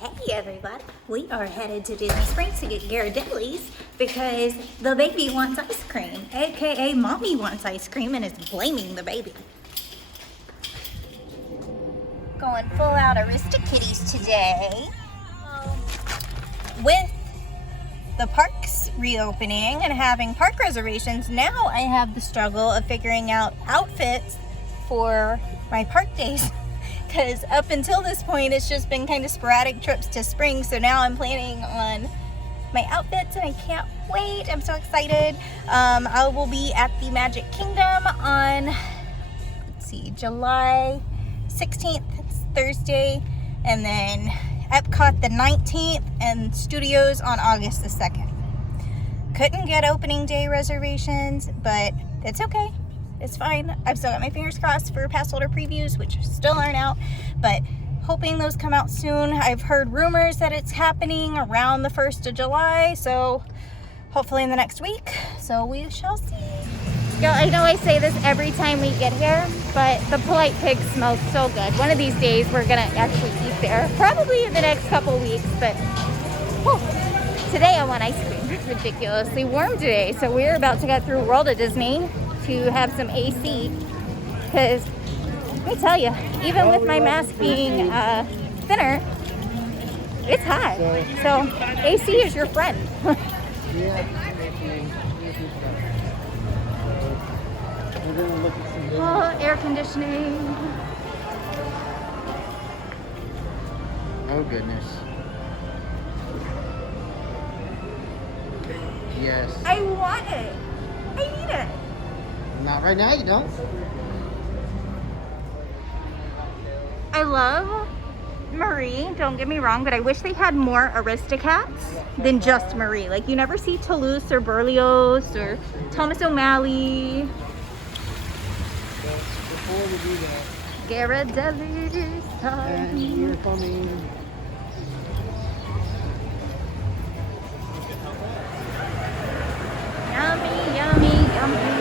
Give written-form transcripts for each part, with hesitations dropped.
Hey everybody, we are headed to Disney Springs to get Ghirardelli's because the baby wants ice cream, aka mommy wants ice cream and is blaming the baby. Going full out Aristokitties today. With the parks reopening and having park reservations, now I have the struggle of figuring out outfits for my park days. Because up until this point, it's just been kind of sporadic trips to spring. So now I'm planning on my outfits and I can't wait. I'm so excited. I will be at the Magic Kingdom on, let's see, July 16th, it's Thursday. And then Epcot the 19th and Studios on August the 2nd. Couldn't get opening day reservations, but it's okay. It's fine. I've still got my fingers crossed for pass holder previews, which still aren't out, but hoping those come out soon. I've heard rumors that it's happening around the 1st of July, so hopefully in the next week. So we shall see. Yo, I know I say this every time we get here, but the Polite Pig smells so good. One of these days we're gonna actually eat there, probably in the next couple weeks, but whew, today I want ice cream. It's ridiculously warm today, so we're about to get through World of Disney to have some AC, because let me tell you, even with my mask being thinner, it's hot. So AC is your friend. Oh, air conditioning. Oh goodness. Yes. I want it. I need it. Not right now, you don't. I love Marie, don't get me wrong, but I wish they had more Aristocats than just Marie. Like, you never see Toulouse or Berlioz or Thomas O'Malley. Before we do that, Ghirardelli's time. and you're coming. Yummy, yummy, yummy.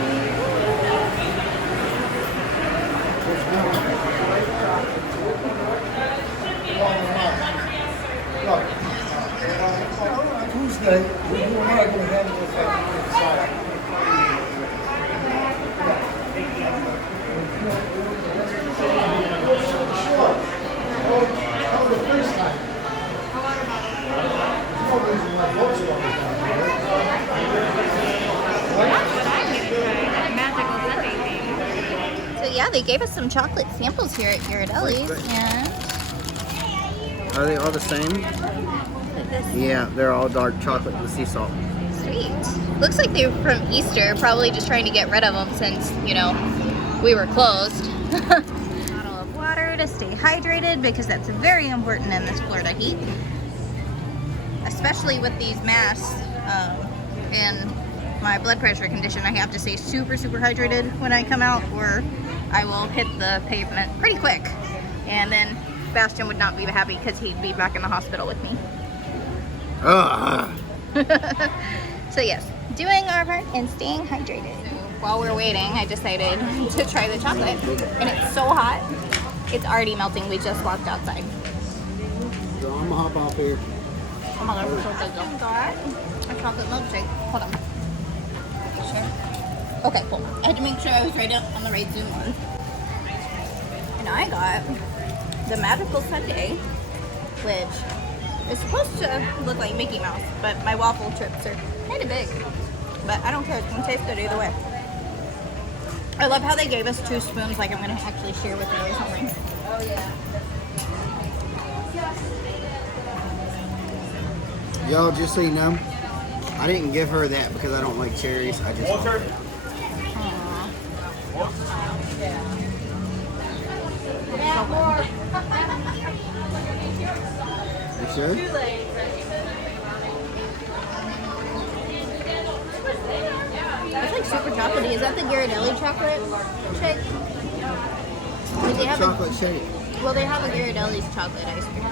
Tuesday, we are going to have it inside. So yeah, they gave us some chocolate samples here at Ghirardelli's, and Are they all the same? Yeah, they're all dark chocolate with sea salt. sweet. Looks like they were from Easter, probably just trying to get rid of them since, you know, we were closed. Bottle of water to stay hydrated because that's very important in this Florida heat. Especially with these masks and my blood pressure condition, I have to stay super, super hydrated when I come out or I will hit the pavement pretty quick. And then Bastion would not be happy because he'd be back in the hospital with me. So yes, doing our part and staying hydrated. So while we're waiting, I decided to try the chocolate, and it's so hot. It's already melting. We just walked outside. So I'm gonna hop off here. Oh my gosh, it's so good. Got a chocolate milkshake. Hold on. Sure. Okay, cool. I had to make sure I was right on the right Zoom one. And I got the magical sundae, which is supposed to look like Mickey Mouse, but my waffle chips are kind of big. But I don't care, it's gonna taste good either way. I love how they gave us 2 spoons, like I'm gonna actually share with you or something. Oh yeah. Y'all, just so you know, I didn't give her that because I don't like cherries. I just. You sure? It's like super chocolatey. Is that the Ghirardelli chocolate shake? Like they have Chocolate shake. well, they have a Ghirardelli's chocolate ice cream.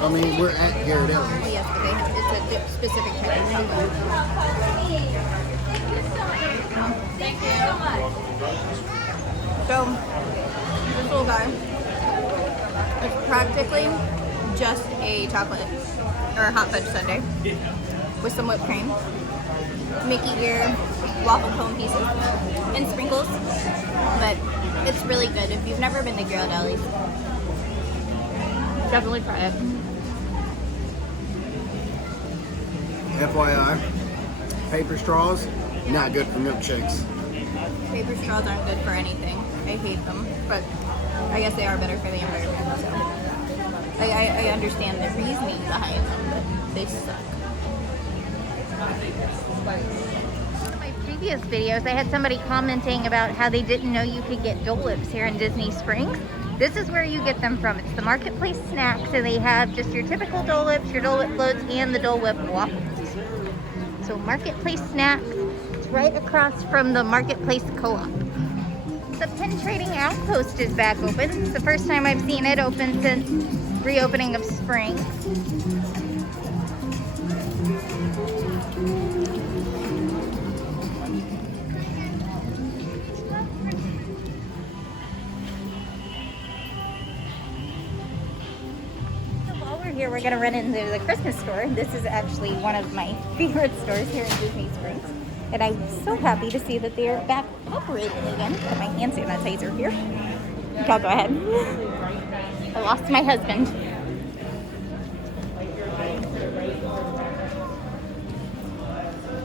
I mean, we're at Ghirardelli. Well, yes, but they have, it's a specific type of chocolate. Thank you so much. So, this little guy is practically just a chocolate or hot fudge sundae with some whipped cream, Mickey ear, waffle cone pieces, and sprinkles. But it's really good if you've never been to Ghirardelli's. Definitely try it. FYI, paper straws, not good for milkshakes. Paper straws aren't good for anything. I hate them, but I guess they are better for the environment. So I understand the reasoning behind them, but they suck. In my previous videos, I had somebody commenting about how they didn't know you could get Dole Whips here in Disney Springs. This is where you get them from. It's the Marketplace Snacks, and they have just your typical Dole Whips, your Dole Whip floats, and the Dole Whip waffles. So Marketplace Snacks, it's right across from the Marketplace Co-op. The Pin Trading Outpost is back open. It's the first time I've seen it open since reopening of spring. Here we're gonna run into the Christmas store. This is actually one of my favorite stores here in Disney Springs, and I'm so happy to see that they are back operating again. Put my hand sanitizer here. I'll go ahead. I lost my husband.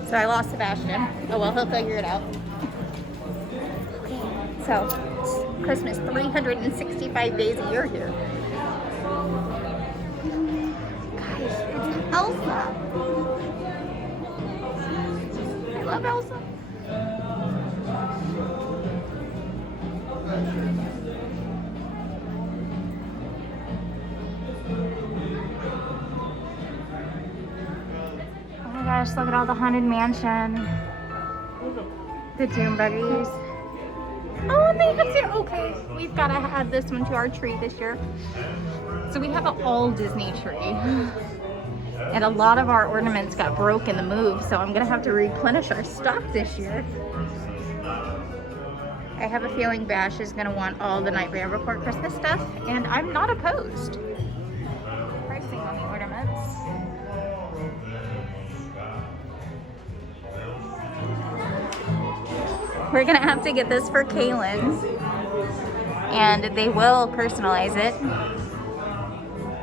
So I lost Sebastian. Oh well, he'll figure it out. So it's Christmas 365 days a year here. Elsa. I love Elsa. Oh my gosh, look at all the Haunted Mansion. The Doom Buggies. Oh, and they have to, okay, we've got to add this one to our tree this year. So we have an all Disney tree. And a lot of our ornaments got broke in the move, so I'm gonna have to replenish our stock this year. I have a feeling Bash is gonna want all the Nightmare Before Christmas stuff, and I'm not opposed. Pricing on the ornaments. We're gonna have to get this for Kaylin, and they will personalize it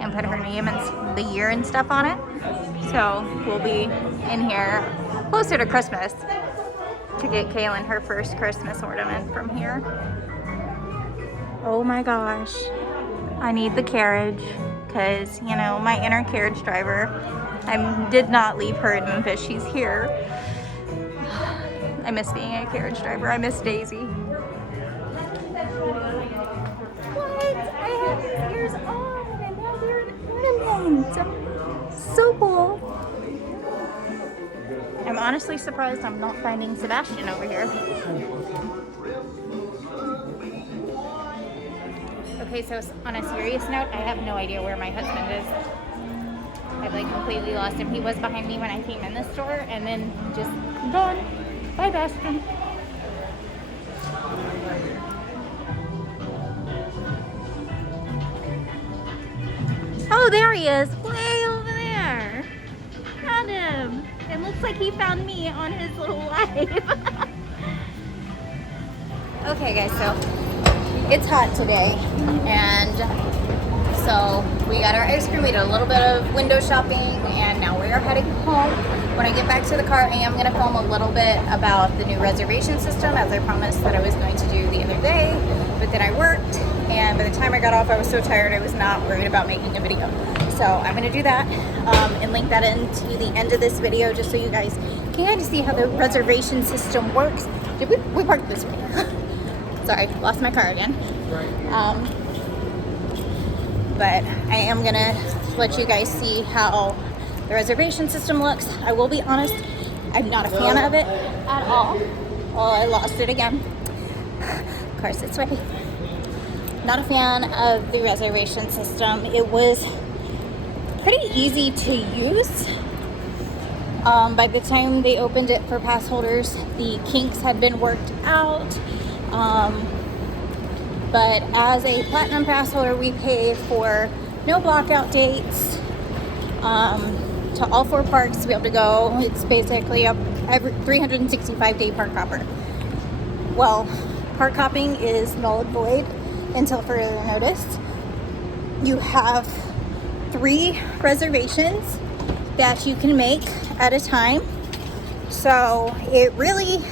and put her name and the year and stuff on it. So we'll be in here closer to Christmas to get Kaylin her first Christmas ornament from here. Oh my gosh, I need the carriage because, you know, my inner carriage driver, I did not leave her in Memphis. She's here. I miss being a carriage driver. I miss Daisy. What? I had these ears on and now they're an ornament. So cool. I'm honestly surprised I'm not finding Sebastian over here. Okay, so on a serious note, I have no idea where my husband is. I've like completely lost him. He was behind me when I came in the store and then just gone. Bye, Bastion. Oh, there he is, way over there. Found him. It looks like he found me on his little live. Okay, guys, so it's hot today, and so we got our ice cream. We did a little bit of window shopping, and now we are heading home. When I get back to the car, I am going to film a little bit about the new reservation system, as I promised that I was going to do the other day, but then I worked, and by the time I got off, I was so tired I was not worried about making a video. So I'm going to do that and link that into the end of this video just so you guys can see how the reservation system works. We parked this way. Sorry, lost my car again. But I am going to let you guys see how the reservation system looks. I will be honest, I'm not a fan of it at all. Oh, I lost it again. Of course, it's right. Not a fan of the reservation system. It was pretty easy to use. By the time they opened it for pass holders, the kinks had been worked out. But as a platinum pass holder, we pay for no blockout dates to all 4 parks to be able to go. It's basically a every 365-day park hopper. Well, park hopping is null and void until further notice. You have 3 reservations that you can make at a time. So it really,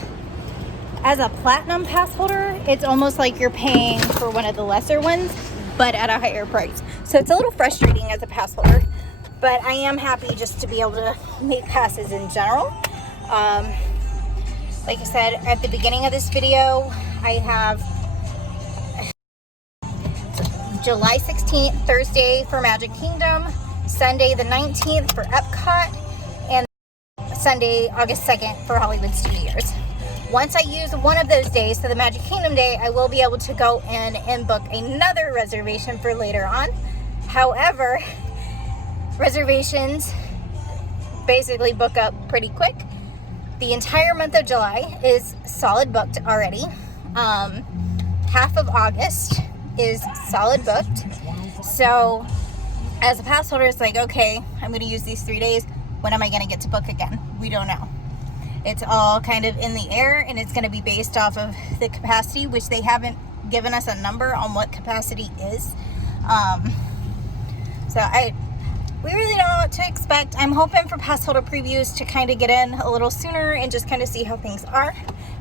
as a platinum pass holder, it's almost like you're paying for one of the lesser ones, but at a higher price. So it's a little frustrating as a pass holder, but I am happy just to be able to make passes in general. Like I said at the beginning of this video, I have July 16th, Thursday for Magic Kingdom, Sunday the 19th for Epcot, and Sunday, August 2nd for Hollywood Studios. Once I use one of those days, so the Magic Kingdom day, I will be able to go in and book another reservation for later on. However, reservations basically book up pretty quick. The entire month of July is solid booked already. Half of August is solid booked. So as a pass holder, it's like, okay, I'm going to use these 3 days. When am I going to get to book again? We don't know. It's all kind of in the air, and it's going to be based off of the capacity, which they haven't given us a number on what capacity is. We really don't know what to expect. I'm hoping for pass holder previews to kind of get in a little sooner and just kind of see how things are.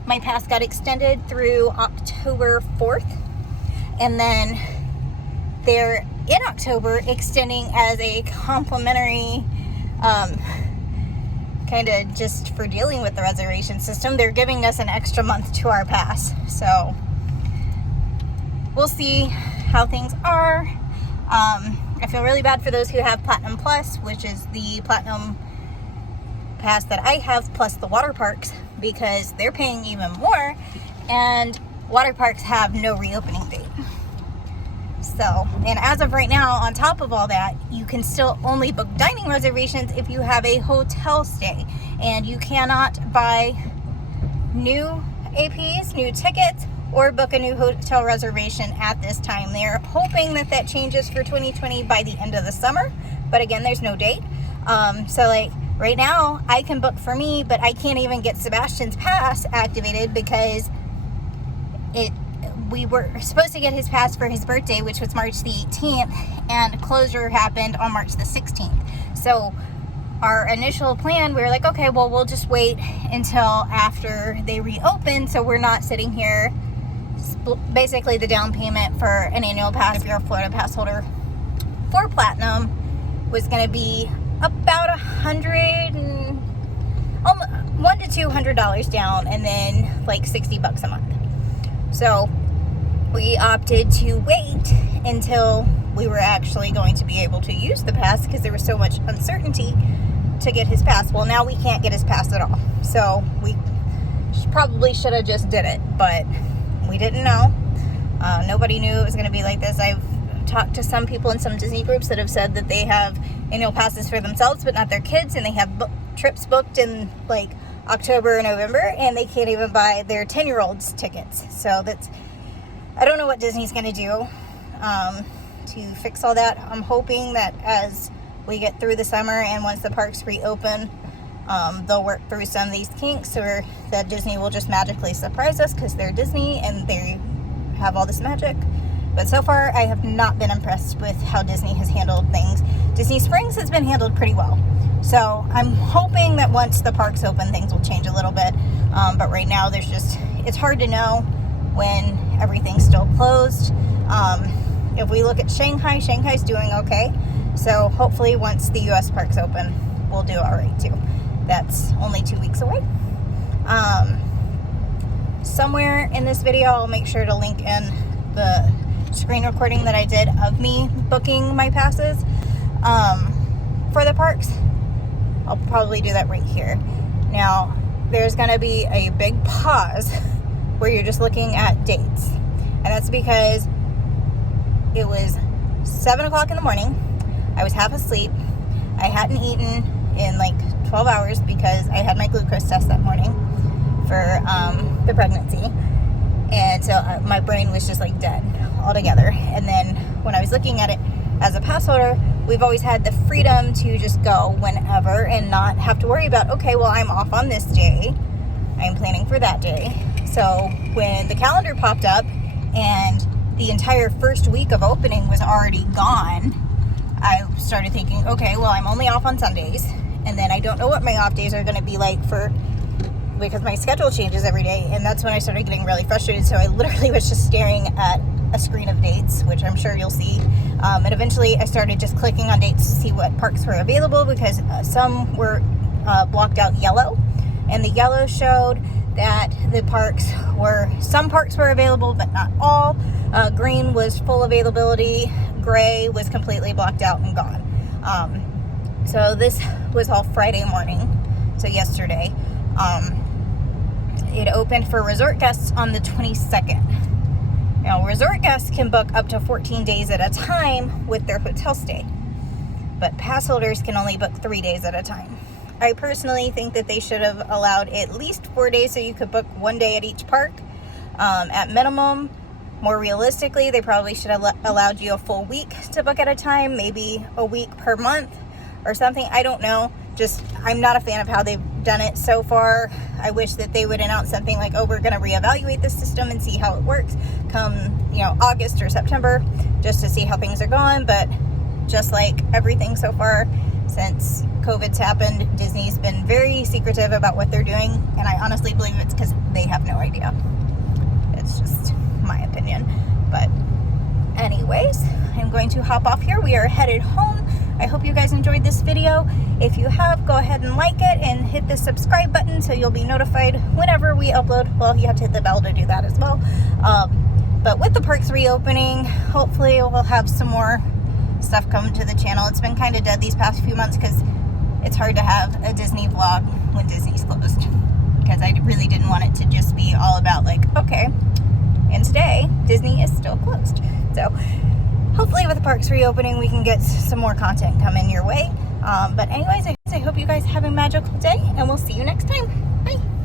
My pass got extended through October 4th, and then they're in October extending as a complimentary kind of just for dealing with the reservation system. They're giving us an extra month to our pass, so we'll see how things are. I feel really bad for those who have Platinum Plus, which is the Platinum Pass that I have, plus the water parks, because they're paying even more, and water parks have no reopening date. So, and as of right now, on top of all that, you can still only book dining reservations if you have a hotel stay, and you cannot buy new APs, new tickets, or book a new hotel reservation at this time. They're hoping that that changes for 2020 by the end of the summer, but again, there's no date. So like right now, I can book for me, but I can't even get Sebastian's pass activated because we were supposed to get his pass for his birthday, which was March the 18th, and closure happened on March the 16th. So our initial plan, we were like, okay, well, we'll just wait until after they reopen, so we're not sitting here. Basically, the down payment for an annual pass, if you're a Florida pass holder for Platinum, was going to be about $100 to $200 down, and then like $60 a month. So we opted to wait until we were actually going to be able to use the pass, because there was so much uncertainty to get his pass. Well, now we can't get his pass at all, so we probably should have just did it, but we didn't know. Nobody knew it was going to be like this. I've talked to some people in some Disney groups that have said that they have annual passes for themselves but not their kids, and they have trips booked in like October or November, and they can't even buy their 10-year-olds tickets. So that's, I don't know what Disney's going to do to fix all that. I'm hoping that as we get through the summer and once the parks reopen, they'll work through some of these kinks, or that Disney will just magically surprise us, because they're Disney and they have all this magic. But so far, I have not been impressed with how Disney has handled things. Disney Springs has been handled pretty well. So I'm hoping that once the parks open, things will change a little bit. But right now, it's hard to know when everything's still closed. If we look at Shanghai, Shanghai's doing okay. So hopefully once the US parks open, we'll do all right too. That's only 2 weeks away. Somewhere in this video, I'll make sure to link in the screen recording that I did of me booking my passes for the parks. I'll probably do that right here. Now, there's going to be a big pause where you're just looking at dates. And that's because it was 7 o'clock in the morning. I was half asleep. I hadn't eaten in like 12 hours because I had my glucose test that morning for the pregnancy. And so my brain was just like dead altogether. And then when I was looking at it, as a pass holder, we've always had the freedom to just go whenever and not have to worry about, okay, well, I'm off on this day. I'm planning for that day. So when the calendar popped up and the entire first week of opening was already gone, I started thinking, okay, well, I'm only off on Sundays, and then I don't know what my off days are going to be like because my schedule changes every day. And that's when I started getting really frustrated. So I literally was just staring at a screen of dates, which I'm sure you'll see. And eventually I started just clicking on dates to see what parks were available, because some were blocked out yellow, and the yellow showed that some parks were available, but not all. Green was full availability. Gray was completely blocked out and gone. So this was all Friday morning, so yesterday. It opened for resort guests on the 22nd. Now, resort guests can book up to 14 days at a time with their hotel stay, but pass holders can only book 3 days at a time. I personally think that they should have allowed at least 4 days so you could book 1 day at each park at minimum. More realistically, they probably should have allowed you a full week to book at a time, maybe a week per month or something. I don't know. I'm not a fan of how they've done it so far. I wish that they would announce something like, oh, we're going to reevaluate the system and see how it works come, August or September, just to see how things are going. But just like everything so far since COVID's happened, Disney's been very secretive about what they're doing, and I honestly believe it's because they have no idea. It's just my opinion. But anyways, I'm going to hop off here. We are headed home. I hope you guys enjoyed this video. If you have, go ahead and like it and hit the subscribe button so you'll be notified whenever we upload. Well, you have to hit the bell to do that as well. But with the parks reopening, hopefully we'll have some more stuff come to the channel. It's been kind of dead these past few months because it's hard to have a Disney vlog when Disney's closed, because I really didn't want it to just be all about like, okay, and today Disney is still closed. So hopefully with the parks reopening, we can get some more content coming your way. But anyways, I hope you guys have a magical day, and we'll see you next time. Bye.